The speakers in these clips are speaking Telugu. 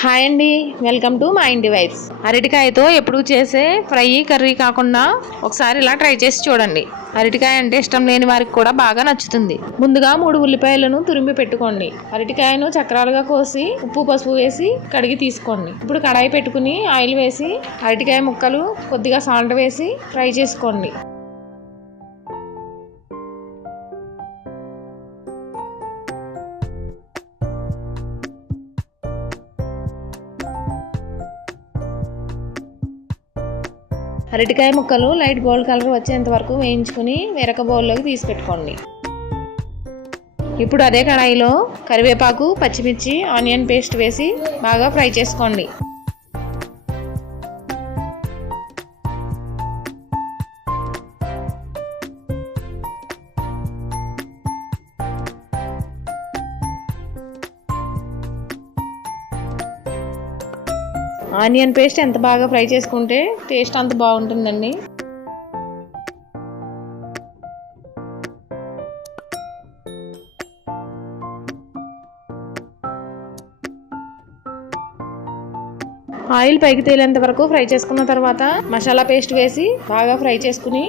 హాయ్ అండి, వెల్కమ్ టు మై ఇంటి వైబ్స్. అరటికాయతో ఎప్పుడు చేసే ఫ్రై కర్రీ కాకుండా ఒకసారి ఇలా ట్రై చేసి చూడండి. అరటికాయ అంటే ఇష్టం లేని వారికి కూడా బాగా నచ్చుతుంది. ముందుగా 3 ఉల్లిపాయలను తురిమి పెట్టుకోండి. అరటికాయను చక్రాలుగా కోసి ఉప్పు పసుపు వేసి కడిగి తీసుకోండి. ఇప్పుడు కడాయి పెట్టుకుని ఆయిల్ వేసి అరటికాయ ముక్కలు కొద్దిగా సాల్ట్ వేసి ఫ్రై చేసుకోండి. అరటికాయ ముక్కలు లైట్ గోల్డ్ కలర్ వచ్చేంత వరకు వేయించుకుని వేరొక బౌల్లోకి తీసి పెట్టుకోండి. ఇప్పుడు అదే కడాయిలో కరివేపాకు, పచ్చిమిర్చి, ఆనియన్ పేస్ట్ వేసి బాగా ఫ్రై చేసుకోండి. ఆనియన్ పేస్ట్ ఎంత బాగా ఫ్రై చేసుకుంటే టేస్ట్ అంత బాగుంటుందండి. ఆయిల్ పైకి తేలేంత వరకు ఫ్రై చేసుకున్న తర్వాత మసాలా పేస్ట్ వేసి బాగా ఫ్రై చేసుకుని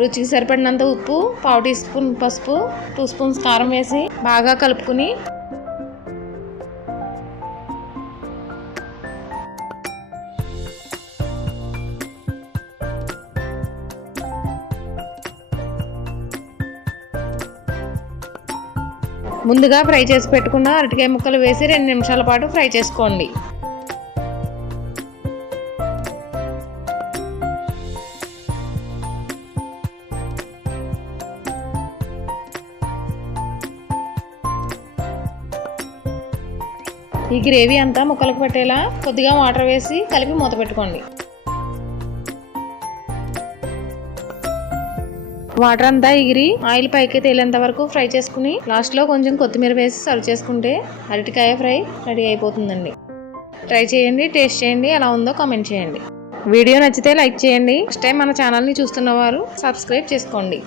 రుచికి సరిపడినంత ఉప్పు, 1/2 టీ స్పూన్ పసుపు, 2 స్పూన్స్ కారం వేసి బాగా కలుపుకుని ముందుగా ఫ్రై చేసి పెట్టుకున్న అరటికాయ ముక్కలు వేసి 2 నిమిషాల పాటు ఫ్రై చేసుకోండి. ఈ గ్రేవీ అంతా ముక్కలకు పట్టేలా కొద్దిగా వాటర్ వేసి కలిపి మూత పెట్టుకోండి. వాటర్ అంతా ఎగిరి ఆయిల్ పైకి తేలేంత వరకు ఫ్రై చేసుకుని లాస్ట్లో కొంచెం కొత్తిమీర వేసి సర్వ్ చేసుకుంటే అరటికాయ ఫ్రై రెడీ అయిపోతుందండి. ట్రై చేయండి, టేస్ట్ చేయండి, ఎలా ఉందో కామెంట్ చేయండి. వీడియో నచ్చితే లైక్ చేయండి. ఫస్ట్ టైం మన ఛానల్ని చూస్తున్న వారు సబ్స్క్రైబ్ చేసుకోండి.